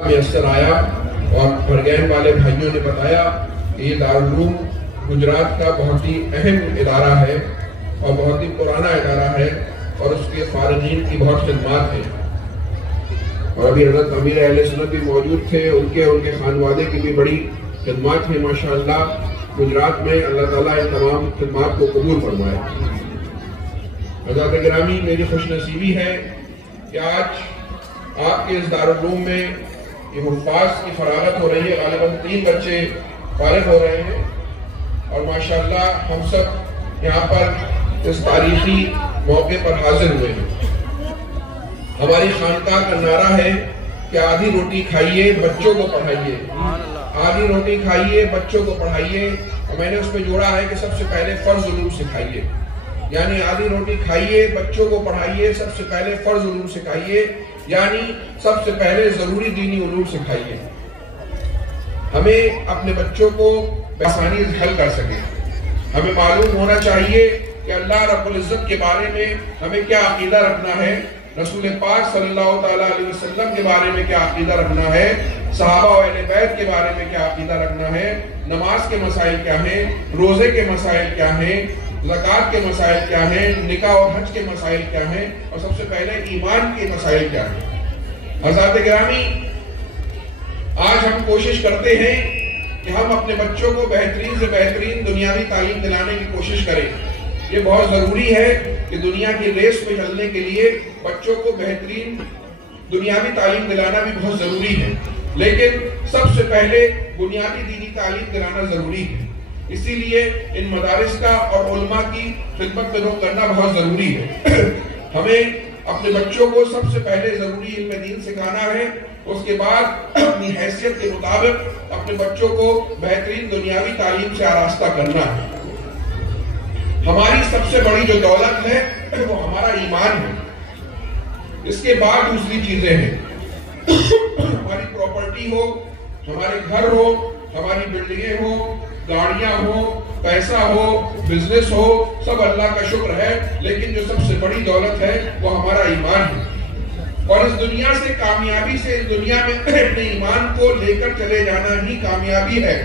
میسر آیا اور بھرگین والے بھائیوں نے بتایا کہ یہ دارالعلوم گجرات کا بہت ہی اہم ادارہ ہے اور بہت ہی پرانا ادارہ ہے اور اس کے فارغین کی بہت خدمات ہیں، اور ابھی حضرت امیر اہل سنت بھی موجود تھے، ان کے خانوادے کی بھی بڑی خدمات ہیں ماشاءاللہ گجرات میں۔ اللہ تعالیٰ ان تمام خدمات کو قبول فرمائے۔ حضرات گرامی، میری خوش نصیبی ہے کہ آج آپ کے اس دارالعلوم میں یہ حفاظ کی فراغت ہو رہی ہے، غالباً 3 بچے فارغ ہو رہے ہیں، اور ماشاءاللہ ہم سب یہاں پر اس تاریخی موقع پر حاضر ہوئے ہیں۔ ہماری خانقاہ کا نعرہ ہے کہ آدھی روٹی کھائیے بچوں کو پڑھائیے، آدھی روٹی کھائیے بچوں کو پڑھائیے، اور میں نے اس میں جوڑا ہے کہ سب سے پہلے فرض علوم سکھائیے، یعنی آدھی روٹی کھائیے بچوں کو پڑھائیے، سب سے پہلے فرض علوم سکھائیے، یعنی سب سے پہلے ضروری دینی علوم سکھائیے۔ ہمیں اپنے بچوں کو آسانی سے حل کر سکیں، ہمیں معلوم ہونا چاہیے کہ اللہ رب العزت کے بارے میں ہمیں کیا عقیدہ رکھنا ہے، رسول پاک صلی اللہ تعالیٰ علیہ وسلم کے بارے میں کیا عقیدہ رکھنا ہے، صحابہ و اہل بیت کے بارے میں کیا عقیدہ رکھنا ہے، نماز کے مسائل کیا ہیں، روزے کے مسائل کیا ہیں، زکوٰۃ کے مسائل کیا ہیں، نکاح اور حج کے مسائل کیا ہیں، اور سب سے پہلے ایمان کے مسائل کیا ہیں۔ حضرات گرامی، آج ہم کوشش کرتے ہیں کہ ہم اپنے بچوں کو بہترین سے بہترین دنیاوی تعلیم دلانے کی کوشش کریں۔ یہ بہت ضروری ہے کہ دنیا کی ریس میں چلنے کے لیے بچوں کو بہترین دنیاوی تعلیم دلانا بھی بہت ضروری ہے، لیکن سب سے پہلے بنیادی دینی تعلیم دلانا ضروری ہے۔ اسی لیے ان مدارس کا اور علماء کی خدمت میں رخ کرنا بہت ضروری ہے۔ ہمیں اپنے بچوں کو سب سے پہلے ضروری علم دین سکھانا ہے، اس کے بعد اپنی حیثیت کے مطابق اپنے بچوں کو بہترین دنیاوی تعلیم سے آراستہ کرنا ہے۔ ہماری سب سے بڑی جو دولت ہے وہ ہمارا ایمان ہے، اس کے بعد دوسری چیزیں ہیں۔ ہماری پراپرٹی ہو، ہمارے گھر ہو، ہماری بلڈنگیں ہو، گاڑیاں ہو، پیسہ ہو، بزنس ہو، سب اللہ کا شکر ہے، لیکن جو سب سے بڑی دولت ہے وہ ہمارا ایمان ہے۔ اور اس دنیا سے کامیابی سے اس دنیا میں اپنے ایمان کو لے کر چلے جانا ہی کامیابی ہے۔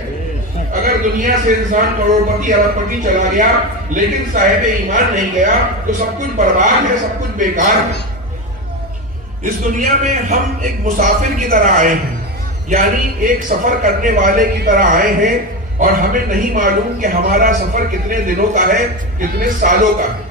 اگر دنیا سے انسان کروڑپتی ارب پتی چلا گیا لیکن صاحب ایمان نہیں گیا تو سب کچھ برباد ہے، سب کچھ بیکار ہے۔ اس دنیا میں ہم ایک مسافر کی طرح آئے ہیں، یعنی ایک سفر کرنے والے کی طرح آئے ہیں، اور ہمیں نہیں معلوم کہ ہمارا سفر کتنے دنوں کا ہے، کتنے سالوں کا ہے۔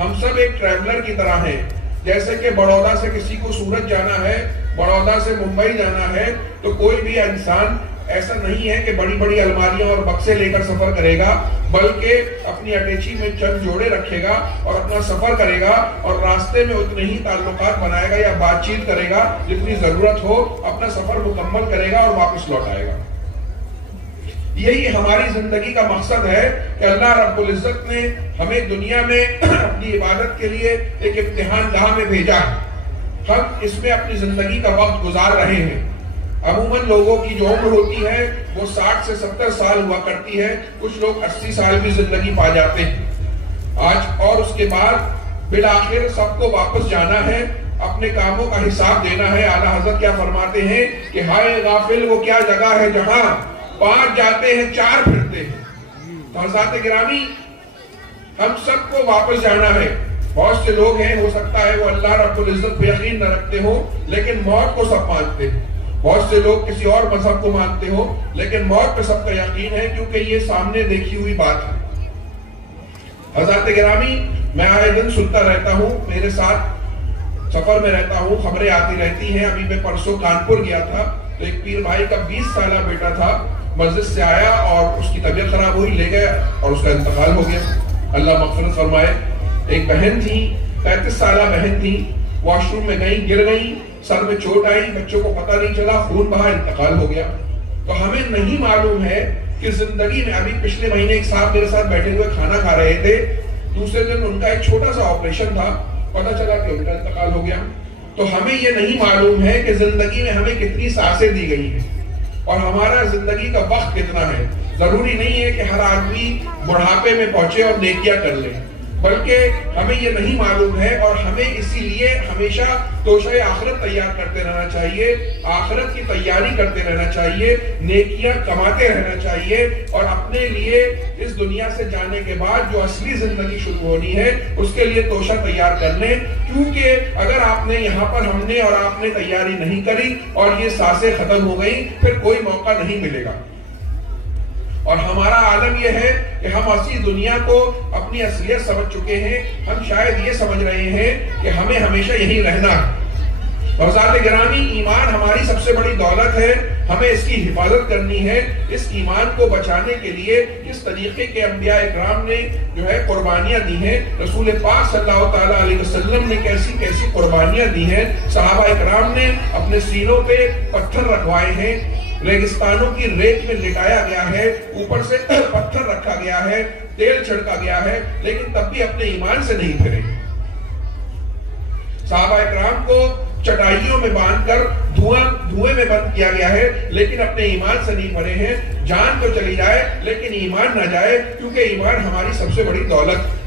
ہم سب ایک ٹریولر کی طرح ہیں، جیسے کہ بڑودہ سے کسی کو سورت جانا ہے، بڑودہ سے ممبئی جانا ہے، تو کوئی بھی انسان ایسا نہیں ہے کہ بڑی بڑی الماریاں اور بکسے لے کر سفر کرے گا، بلکہ اپنی اٹیچی میں چند جوڑے رکھے گا اور اپنا سفر کرے گا، اور راستے میں اتنے ہی تعلقات بنائے گا یا بات چیت کرے گا جتنی ضرورت ہو، اپنا سفر مکمل کرے گا اور واپس لوٹ آئے گا۔ یہی ہماری زندگی کا مقصد ہے کہ اللہ رب العزت نے ہمیں دنیا میں اپنی عبادت کے لیے ایک امتحان گاہ میں بھیجا ہے۔ ہم اس میں اپنی زندگی کا وقت گزار رہے ہیں۔ عموماً لوگوں کی جو عمر ہوتی ہے وہ 60 سے 70 سال ہوا کرتی ہے، کچھ لوگ 80 سال بھی زندگی پا جاتے ہیں آج، اور اس کے بعد بالآخر سب کو واپس جانا ہے، اپنے کاموں کا حساب دینا ہے۔ اعلیٰ حضرت کیا فرماتے ہیں کہ ہائے غافل وہ کیا جگہ ہے جہاں 5 جاتے ہیں 4 پھرتے ہیں۔ تو حضرات گرامی، ہم سب کو واپس جانا ہے۔ بہت سے لوگ ہیں، ہو سکتا ہے وہ اللہ رب العزت پہ یقین نہ رکھتے ہو لیکن موت کو سب مانتے ہیں۔ بہت سے لوگ کسی اور مذہب کو مانتے ہو لیکن موت پہ سب کا یقین ہے، کیونکہ یہ سامنے دیکھی ہوئی بات ہے۔ حضرات گرامی، میں آئے دن سنتا رہتا ہوں، میرے ساتھ سفر میں رہتا ہوں، خبریں آتی رہتی ہیں۔ ابھی میں پرسوں کانپور گیا تھا تو ایک پیر بھائی کا 20 سالہ بیٹا تھا، مسجد سے آیا اور اس کی طبیعت خراب ہوئی، لے گئے اور اس کا انتقال ہو گیا، اللہ مغفرت فرمائے۔ ایک بہن تھی، 35 سالہ بہن تھی، واش روم میں گئی، گر گئی، سر میں چوٹ آئی، بچوں کو پتہ نہیں چلا، خون بہا، انتقال ہو گیا۔ تو ہمیں نہیں معلوم ہے کہ زندگی میں، ابھی پچھلے مہینے ایک صاحب میرے ساتھ بیٹھے ہوئے کھانا کھا رہے تھے، دوسرے دن ان کا ایک چھوٹا سا آپریشن تھا، پتہ چلا کہ ان کا انتقال ہو گیا۔ تو ہمیں یہ نہیں معلوم ہے کہ زندگی میں ہمیں کتنی سانسیں دی گئی ہیں اور ہمارا زندگی کا وقت کتنا ہے۔ ضروری نہیں ہے کہ ہر آدمی بڑھاپے میں پہنچے اور نیکیاں کر لے، بلکہ ہمیں یہ نہیں معلوم ہے، اور ہمیں اسی لیے ہمیشہ توشہ آخرت تیار کرتے رہنا چاہیے، آخرت کی تیاری کرتے رہنا چاہیے، نیکیاں کماتے رہنا چاہیے، اور اپنے لیے اس دنیا سے جانے کے بعد جو اصلی زندگی شروع ہونی ہے اس کے لیے توشہ تیار کر لیں، کیونکہ اگر آپ نے یہاں پر ہم نے اور آپ نے تیاری نہیں کری اور یہ سانسیں ختم ہو گئی، پھر کوئی موقع نہیں ملے گا۔ اور ہمارا عالم یہ ہے کہ ہم اسی دنیا کو اپنی اصلیت سمجھ چکے ہیں، ہم شاید یہ سمجھ رہے ہیں کہ ہمیں ہمیشہ یہیں رہنا ہے۔ حضرات گرامی، ایمان ہماری سب سے بڑی دولت ہے، ہمیں اس کی حفاظت کرنی ہے۔ اس ایمان کو بچانے کے لیے اس طریقے کے انبیاء اکرام نے جو ہے قربانیاں دی ہیں، رسول پاک صلی اللہ تعالیٰ علیہ وسلم نے کیسی کیسی قربانیاں دی ہیں، صحابہ اکرام نے اپنے سینوں پہ پتھر رکھوائے ہیں، ریگستانوں کی ریت میں لٹایا گیا ہے، اوپر سے پتھر رکھا گیا ہے، تیل چھڑکا گیا ہے، لیکن تب بھی اپنے ایمان سے نہیں پھرے۔ صحابہ اکرام کو چٹائیوں میں باندھ کر دھوئے میں بند کیا گیا ہے، لیکن اپنے ایمان سے نہیں پھرے ہیں۔ جان تو چلی جائے لیکن ایمان نہ جائے، کیونکہ ایمان ہماری سب سے بڑی دولت ہے۔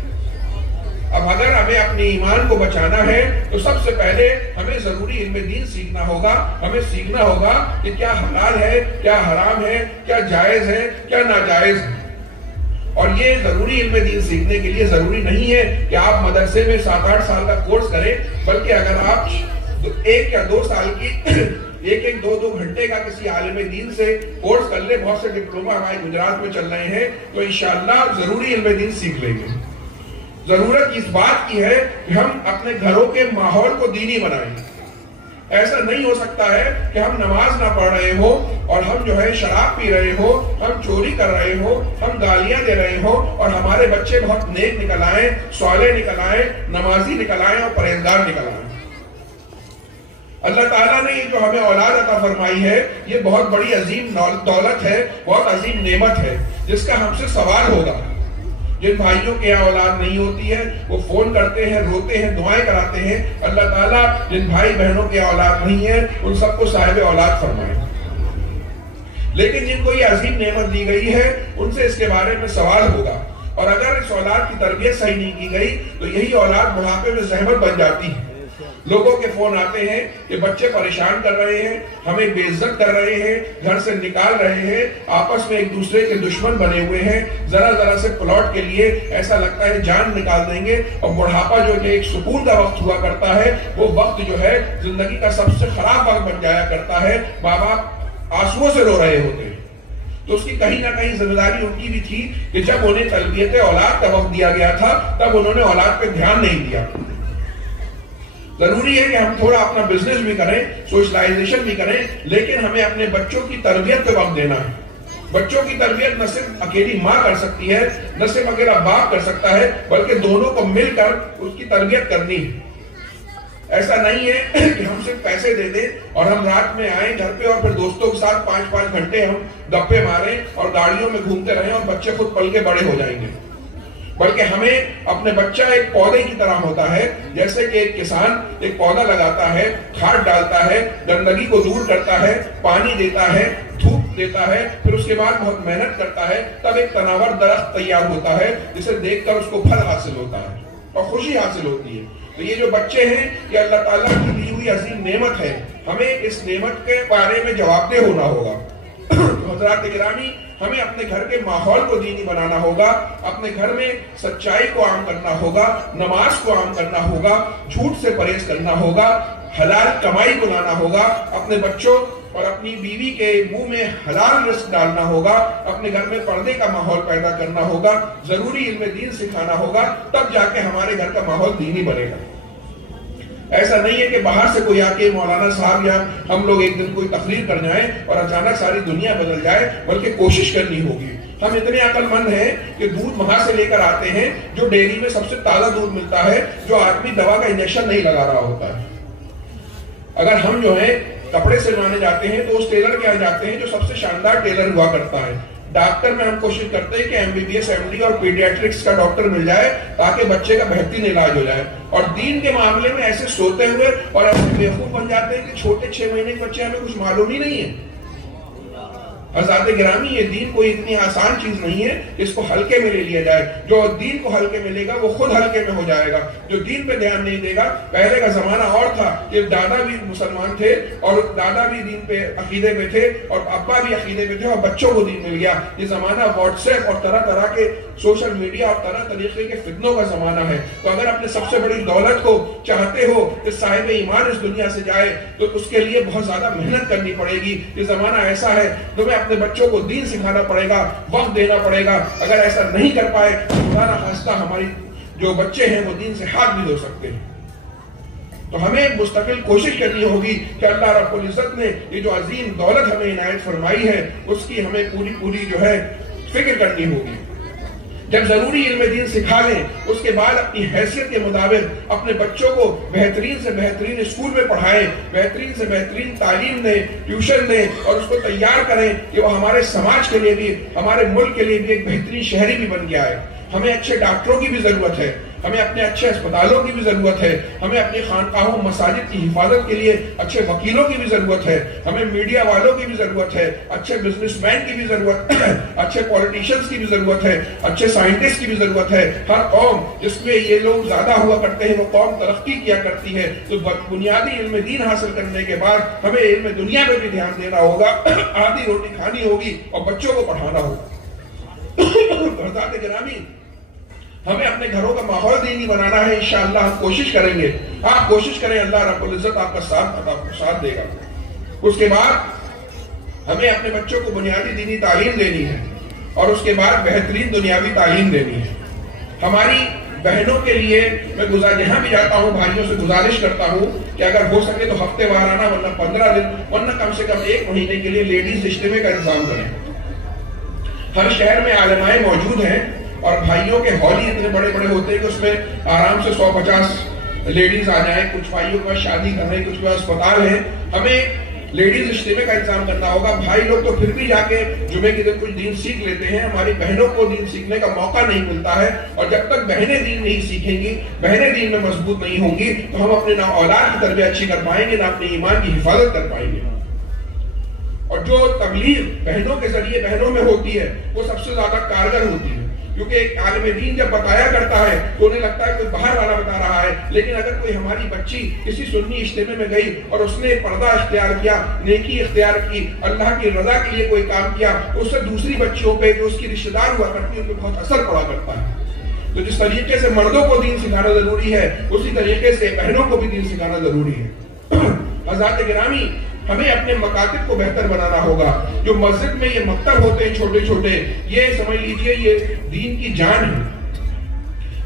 اب اگر ہمیں اپنے ایمان کو بچانا ہے تو سب سے پہلے ہمیں ضروری علم دین سیکھنا ہوگا، ہمیں سیکھنا ہوگا کہ کیا حلال ہے، کیا حرام ہے، کیا جائز ہے، کیا ناجائز ہے۔ اور یہ ضروری علم دین سیکھنے کے لیے ضروری نہیں ہے کہ آپ مدرسے میں 7-8 سال کا کورس کریں، بلکہ اگر آپ 1 یا 2 سال کی 1-2 گھنٹے کا کسی عالم دین سے کورس کر لیں، بہت سے ڈپلوما ہمارے گجرات میں چل رہے ہیں، تو انشاءاللہ ضروری علم دین سیکھ لیں گے۔ ضرورت اس بات کی ہے کہ ہم اپنے گھروں کے ماحول کو دینی بنائیں۔ ایسا نہیں ہو سکتا ہے کہ ہم نماز نہ پڑھ رہے ہو اور ہم جو ہے شراب پی رہے ہو، ہم چوری کر رہے ہو، ہم گالیاں دے رہے ہو، اور ہمارے بچے بہت نیک نکل آئیں، صالح نکل آئیں، نمازی نکل آئیں اور پرہیزگار نکل آئیں۔ اللہ تعالیٰ نے یہ جو ہمیں اولاد عطا فرمائی ہے، یہ بہت بڑی عظیم دولت ہے، بہت عظیم نعمت ہے، جس کا ہم سے سوال ہوگا۔ جن بھائیوں کے یہاں اولاد نہیں ہوتی ہے وہ فون کرتے ہیں، روتے ہیں، دعائیں کراتے ہیں، اللہ تعالیٰ جن بھائی بہنوں کے اولاد نہیں ہے ان سب کو صاحب اولاد فرمائے۔ لیکن جن کو یہ عظیم نعمت دی گئی ہے ان سے اس کے بارے میں سوال ہوگا، اور اگر اس اولاد کی تربیت صحیح نہیں کی گئی تو یہی اولاد بڑھاپے میں زحمت بن جاتی ہے۔ لوگوں کے فون آتے ہیں کہ بچے پریشان کر رہے ہیں، ہمیں بے عزت کر رہے ہیں، گھر سے نکال رہے ہیں، آپس میں ایک دوسرے کے دشمن بنے ہوئے ہیں، ذرا سے پلاٹ کے لیے ایسا لگتا ہے جان نکال دیں گے، اور بڑھاپا جو ایک سکون کا وقت ہوا کرتا ہے وہ وقت جو ہے زندگی کا سب سے خراب وقت بن جایا کرتا ہے۔ ماں باپ آنسوؤں سے رو رہے ہوتے ہیں، تو اس کی کہیں نہ کہیں ذمہ داری ان کی بھی تھی کہ جب انہیں تربیت اولاد کا وقت دیا گیا تھا تب انہوں نے اولاد پہ دھیان نہیں دیا۔ ضروری ہے کہ ہم تھوڑا اپنا بزنس بھی کریں، سوشلائزیشن بھی کریں، لیکن ہمیں اپنے بچوں کی تربیت پہ وقت دینا ہے۔ بچوں کی تربیت نہ صرف اکیلی ماں کر سکتی ہے، نہ صرف اکیلا باپ کر سکتا ہے، بلکہ دونوں کو مل کر اس کی تربیت کرنی ہے۔ ایسا نہیں ہے کہ ہم صرف پیسے دے دیں اور ہم رات میں آئیں گھر پہ اور پھر دوستوں کے ساتھ 5-5 گھنٹے ہم گپے ماریں اور گاڑیوں میں گھومتے رہیں اور بچے خود پل کے بڑے ہو جائیں گے۔ بلکہ ہمیں اپنے بچہ ایک پودے کی طرح ہوتا ہے، جیسے کہ ایک کسان ایک پودا لگاتا ہے، کھاد ڈالتا ہے، گندگی کو دور کرتا ہے، پانی دیتا ہے، دھوپ دیتا ہے، پھر اس کے بعد بہت محنت کرتا ہے، تب ایک تناور درخت تیار ہوتا ہے جسے دیکھ کر اس کو پھل حاصل ہوتا ہے اور خوشی حاصل ہوتی ہے۔ تو یہ جو بچے ہیں یہ اللہ تعالیٰ کی دی ہوئی عظیم نعمت ہے، ہمیں اس نعمت کے بارے میں جواب دہ ہونا ہوگا۔ حضرات گرامی، ہمیں اپنے گھر کے ماحول کو دینی بنانا ہوگا، اپنے گھر میں سچائی کو عام کرنا ہوگا، نماز کو عام کرنا ہوگا، جھوٹ سے پرہیز کرنا ہوگا، حلال کمائی کو لانا ہوگا، اپنے بچوں اور اپنی بیوی کے منہ میں حلال رزق ڈالنا ہوگا، اپنے گھر میں پردے کا ماحول پیدا کرنا ہوگا، ضروری علم دین سکھانا ہوگا، تب جا کے ہمارے گھر کا ماحول دینی بنے گا۔ ایسا نہیں ہے کہ باہر سے کوئی آ کے مولانا صاحب یا ہم لوگ ایک دن کوئی تقریر کر جائیں اور اچانک ساری دنیا بدل جائے، بلکہ کوشش کرنی ہوگی۔ ہم اتنے عقل مند ہیں کہ دودھ وہاں سے لے کر آتے ہیں جو ڈیری میں سب سے تازہ دودھ ملتا ہے، جو آدمی دوا کا انجیکشن نہیں لگا رہا ہوتا ہے۔ اگر ہم جو ہے کپڑے سلوانے جاتے ہیں تو اس ٹیلر کے یہاں جاتے ہیں جو سب سے شاندار ٹیلر ہوا کرتا ہے۔ ڈاکٹر میں ہم کوشش کرتے ہیں کہ MBBS MD اور پیڈیاٹرکس کا ڈاکٹر مل جائے تاکہ بچے کا بہترین علاج ہو جائے، اور دین کے معاملے میں ایسے سوتے ہوئے اور ایسے بیوقوف بن جاتے ہیں کہ چھوٹے 6 مہینے کے بچے ہمیں کچھ معلوم ہی نہیں ہے۔ حضرات گرامی یہ دین کوئی اتنی آسان چیز نہیں ہے کہ اس کو ہلکے میں لے لیا جائے. جو دین کو ہلکے میں لے گا وہ خود ہلکے میں ہو جائے گا. جو دین پہ دھیان نہیں دے گا, پہلے کا زمانہ اور تھا کہ دادا بھی مسلمان تھے اور دادا بھی دین پہ عقیدے پہ تھے اور ابا بھی عقیدے پہ تھے اور بچوں کو دین مل گیا. یہ زمانہ واٹس ایپ اور طرح طرح کے سوشل میڈیا اور طرح طریقے کے فتنوں کا زمانہ ہے. تو اگر اپنے سب سے بڑی دولت کو چاہتے ہو کہ صاحب ایمان اس دنیا سے جائے تو اس کے لیے بہت زیادہ محنت کرنی پڑے گی. یہ زمانہ ایسا ہے تمہیں اپنے بچوں کو دین سکھانا پڑے گا, وقت دینا پڑے گا. اگر ایسا نہیں کر پائے تو خدا نہ خواستہ ہماری جو بچے ہیں وہ دین سے ہاتھ بھی دھو سکتے ہیں. تو ہمیں مستقل کوشش کرنی ہوگی کہ اللہ رب العزت نے یہ جو عظیم دولت ہمیں عنایت فرمائی ہے اس کی ہمیں پوری جو ہے فکر کرنی ہوگی. جب ضروری علم دین سکھا لیں اس کے بعد اپنی حیثیت کے مطابق اپنے بچوں کو بہترین سے بہترین اسکول میں پڑھائیں, بہترین سے بہترین تعلیم دیں, ٹیوشن دیں اور اس کو تیار کریں کہ وہ ہمارے سماج کے لیے بھی, ہمارے ملک کے لیے بھی ایک بہترین شہری بھی بن کے آئے. ہمیں اچھے ڈاکٹروں کی بھی ضرورت ہے, ہمیں اپنے اچھے اسپتالوں کی بھی ضرورت ہے, ہمیں اپنی خانقاہوں مساجد کی حفاظت کے لیے اچھے وکیلوں کی بھی ضرورت ہے, ہمیں میڈیا والوں کی بھی ضرورت ہے, اچھے بزنس مین کی بھی ضرورت ہے, اچھے پولیٹیشنز کی بھی ضرورت ہے, اچھے سائنٹسٹ کی بھی ضرورت ہے. ہر قوم جس میں یہ لوگ زیادہ ہوا کرتے ہیں وہ قوم ترقی کیا کرتی ہے. تو بنیادی علم دین حاصل کرنے کے بعد ہمیں علم دنیا میں بھی دھیان دینا ہوگا, آدھی روٹی کھانی ہوگی اور بچوں کو پڑھانا ہوگا. حضرات گرامی ہمیں اپنے گھروں کا ماحول دینی بنانا ہے. انشاءاللہ ہم کوشش کریں گے, آپ کوشش کریں, اللہ رب العزت آپ کا ساتھ دے گا. اس کے بعد ہمیں اپنے بچوں کو بنیادی دینی تعلیم دینی ہے اور اس کے بعد بہترین دنیاوی تعلیم دینی ہے. ہماری بہنوں کے لیے میں جہاں بھی جاتا ہوں بھائیوں سے گزارش کرتا ہوں کہ اگر ہو سکے تو ہفتے وارانہ ورنہ 15 دن ورنہ کم سے کم 1 مہینے کے لیے لیڈیز اجتماع کا انتظام کریں. ہر شہر میں عالمائیں موجود ہیں اور بھائیوں کے ہال ہی اتنے بڑے بڑے ہوتے ہیں کہ اس میں آرام سے 150 لیڈیز آ جائیں. کچھ بھائیوں کے پاس شادی کر رہے ہیں, کچھ کے پاس اسپتال ہے. ہمیں لیڈیز اجتماع کا انتظام کرنا ہوگا. بھائی لوگ تو پھر بھی جا کے جمعے کے دن کچھ دین سیکھ لیتے ہیں, ہماری بہنوں کو دین سیکھنے کا موقع نہیں ملتا ہے. اور جب تک بہنیں دین نہیں سیکھیں گی, بہنیں دین میں مضبوط نہیں ہوں گی تو ہم اپنے نہ اولاد کی تربیت اچھی کر پائیں گے, نہ اپنے ایمان کی حفاظت کر پائیں گے. اور جو تبلیغ بہنوں کے ذریعے بہنوں میں ہوتی ہے وہ سب سے زیادہ کارگر ہوتی ہے, کیونکہ ایک عالم دین جب بتایا کرتا ہے تو انہیں لگتا ہے کوئی باہر والا بتا رہا ہے. لیکن اگر کوئی ہماری بچی کسی سنی اجتماع میں گئی اور اس نے پردہ اختیار کیا, نیکی اختیار کی, اللہ کی رضا کے لیے کوئی کام کیا, تو اس سے دوسری بچیوں پہ جو اس کی رشتہ دار ہوا کرتی ہے ان پہ بہت اثر پڑا کرتا ہے. تو جس طریقے سے مردوں کو دین سکھانا ضروری ہے اسی طریقے سے بہنوں کو بھی دین سکھانا ضروری ہے. حضرات گرامی ہمیں اپنے مکاتب کو بہتر بنانا ہوگا. جو مسجد میں یہ مکتب ہوتے ہیں چھوٹے چھوٹے, یہ سمجھ لیجئے یہ دین کی جان ہے.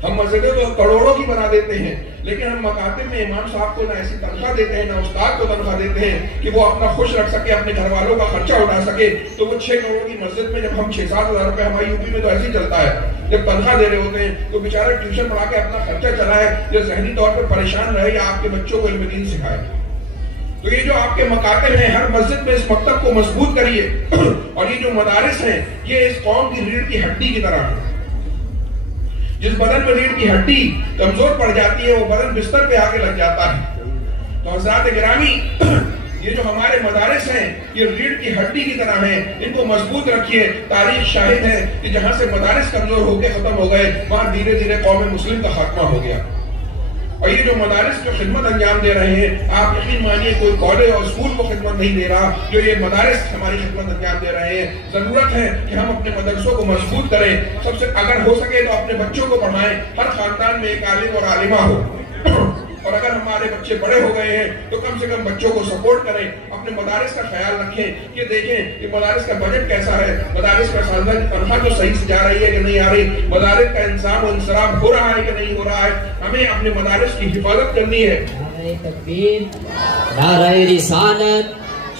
ہم مسجدیں تو کروڑوں کی بنا دیتے ہیں لیکن ہم مکاتب میں امام صاحب کو نہ ایسی تنخواہ دیتے ہیں نہ استاد کو تنخواہ دیتے ہیں کہ وہ اپنا خوش رکھ سکے, اپنے گھر والوں کا خرچہ اٹھا سکے. تو وہ 6 کروڑ کی مسجد میں جب ہم 6-7 ہزار روپے, ہماری یوپی میں تو ایسے ہی چلتا ہے, جب تنخواہ دے رہے ہوتے ہیں تو بیچارہ ٹیوشن پڑھا کے اپنا خرچہ چلائے یا ذہنی طور پر پریشان رہے یا آپ کے بچوں کو علم دین سکھائے. تو یہ جو آپ کے مکاتب ہیں ہر مسجد میں اس مکتب کو مضبوط کریے. اور یہ جو مدارس ہیں یہ اس قوم کی ریڑھ کی ہڈی کی طرح ہے. جس بدن میں ریڑھ کی ہڈی کمزور پڑ جاتی ہے وہ بدن بستر پہ آ کے لگ جاتا ہے. تو حضرات گرامی یہ جو ہمارے مدارس ہیں یہ ریڑھ کی ہڈی کی طرح ہیں, ان کو مضبوط رکھیے. تاریخ شاہد ہے کہ جہاں سے مدارس کمزور ہو کے ختم ہو گئے وہاں دھیرے دھیرے قوم مسلم کا خاتمہ ہو گیا. اور یہ جو مدارس جو خدمت انجام دے رہے ہیں, آپ یقین مانیے کوئی کالج اور اسکول کو خدمت نہیں دے رہا, جو یہ مدارس ہماری خدمت انجام دے رہے ہیں. ضرورت ہے کہ ہم اپنے مدرسوں کو مضبوط کریں. سب سے اگر ہو سکے تو اپنے بچوں کو پڑھائیں. ہر خاندان میں ایک عالم اور عالمہ ہو. اور اگر ہمارے بچے بڑے ہو گئے ہیں تو کم سے کم بچوں کو سپورٹ کریں. اپنے مدارس کا خیال رکھیں کہ دیکھیں کہ مدارس کا بجٹ کیسا ہے, مدارس کا اساتذہ کی تنخواہ تو صحیح سے جا رہی ہے کہ نہیں آ رہی, مدارس کا انضام و انصراف ہو رہا ہے کہ نہیں ہو رہا ہے. ہمیں اپنے مدارس کی حفاظت کرنی ہے. نعرہ تکبیر, نعرہ رسالت,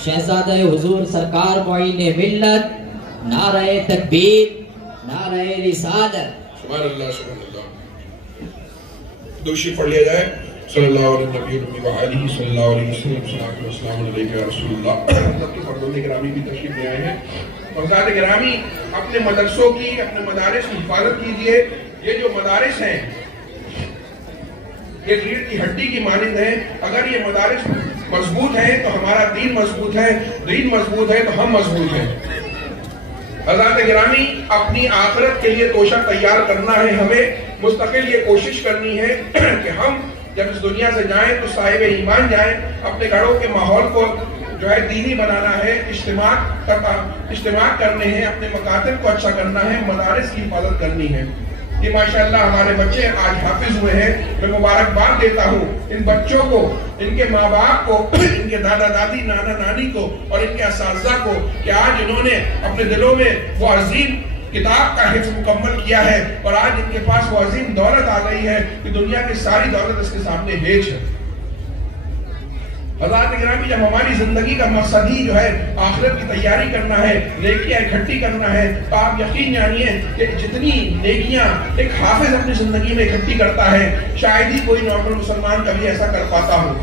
شہزادہ حضور سرکار معین ملت, نعرہ تکبیر, نعرہ رسالت. سبحان اللہ سبحان اللہ. دوشی پڑھ لیا جائے. صلی اللہ علیہ نبی و آلہ صلی اللہ علیہ وسلم. السلام علیکم یا رسول اللہ. سب کے فرزند گرامی بھی تشریف لے آئے ہیں. فرزند گرامی اپنے مدرسوں کی, اپنے مدارس کی حفاظت کیجئے. یہ جو مدارس ہیں یہ ریڑھ کی ہڈی کی مانند ہیں. اگر یہ مدارس مضبوط ہیں تو ہمارا دین مضبوط ہے, دین مضبوط ہے تو ہم مضبوط ہیں. حضرات گرامی، اپنی آخرت کے لیے توشہ تیار کرنا ہے، ہمیں مستقل یہ کوشش کرنی ہے کہ ہم جب اس دنیا سے جائیں تو صاحب ایمان جائیں، اپنے گھروں کے ماحول کو جو ہے دینی بنانا ہے، اجتماع کرنے ہیں، اپنے مکاتب کو اچھا کرنا ہے، مدارس کی حفاظت کرنی ہے۔ یہ ماشاءاللہ ہمارے بچے آج حافظ ہوئے ہیں، میں مبارکباد دیتا ہوں ان بچوں کو، ان کے ماں باپ کو، ان کے دادا دادی، نانا نانی کو اور ان کے اساتذہ کو کہ آج انہوں نے اپنے دلوں میں وہ عظیم کتاب کا حفظ مکمل کیا ہے اور آج ان کے پاس وہ عظیم دولت آ گئی ہے کہ دنیا کی ساری دولت اس کے سامنے ہیچ ہے۔ حضرات گرامی، جب ہماری زندگی کا مقصد ہی جو ہے آخرت کی تیاری کرنا ہے، نیکیاں اکٹھی کرنا ہے، تو آپ یقین جانیے کہ جتنی نیکیاں ایک حافظ اپنی زندگی میں اکٹھی کرتا ہے شاید ہی کوئی نارمل مسلمان کبھی ایسا کر پاتا ہو۔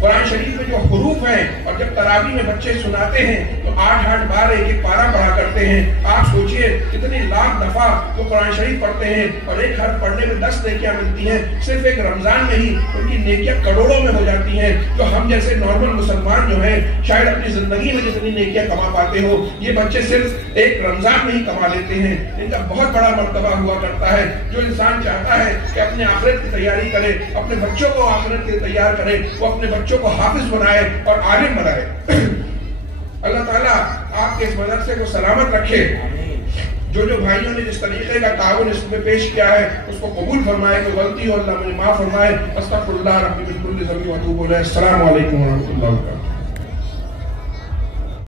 قرآن شریف میں جو حروف ہیں اور جب تراویح میں بچے سناتے ہیں تو 8 بار ایک پارہ پڑھا کرتے ہیں۔ آپ سوچئے کتنے لاکھ دفعہ وہ قرآن شریف پڑھتے ہیں اور ایک حرف پڑھنے میں 10 نیکیاں ملتی ہیں۔ صرف ایک رمضان میں ہی ان کی نیکیاں کروڑوں میں ہو جاتی ہیں، جو ہم جیسے نارمل مسلمان جو ہیں شاید اپنی زندگی میں جتنی نیکیاں کما پاتے ہو، یہ بچے صرف ایک رمضان میں ہی کما لیتے ہیں۔ ان کا بہت بڑا مرتبہ ہوا کرتا ہے۔ جو انسان چاہتا ہے کہ اپنے آخرت کی تیاری کرے، اپنے بچوں کو آخرت کے لیے تیار کرے، وہ اپنے بچوں کو حافظ بنائے اور عالم بنائے۔ اللہ تعالیٰ آپ کے اس مدرسے کو سلامت رکھے۔ جو بھائیوں نے جس طریقے کا تعاون اس میں پیش کیا ہے اس کو قبول فرمائے، کوئی غلطی ہو اللہ مجھے معاف فرمائے۔ استغفر اللہ ربی من کل ذنب و اتوب الیہ۔ السلام علیکم ورحمۃ اللہ وبرکاتہ۔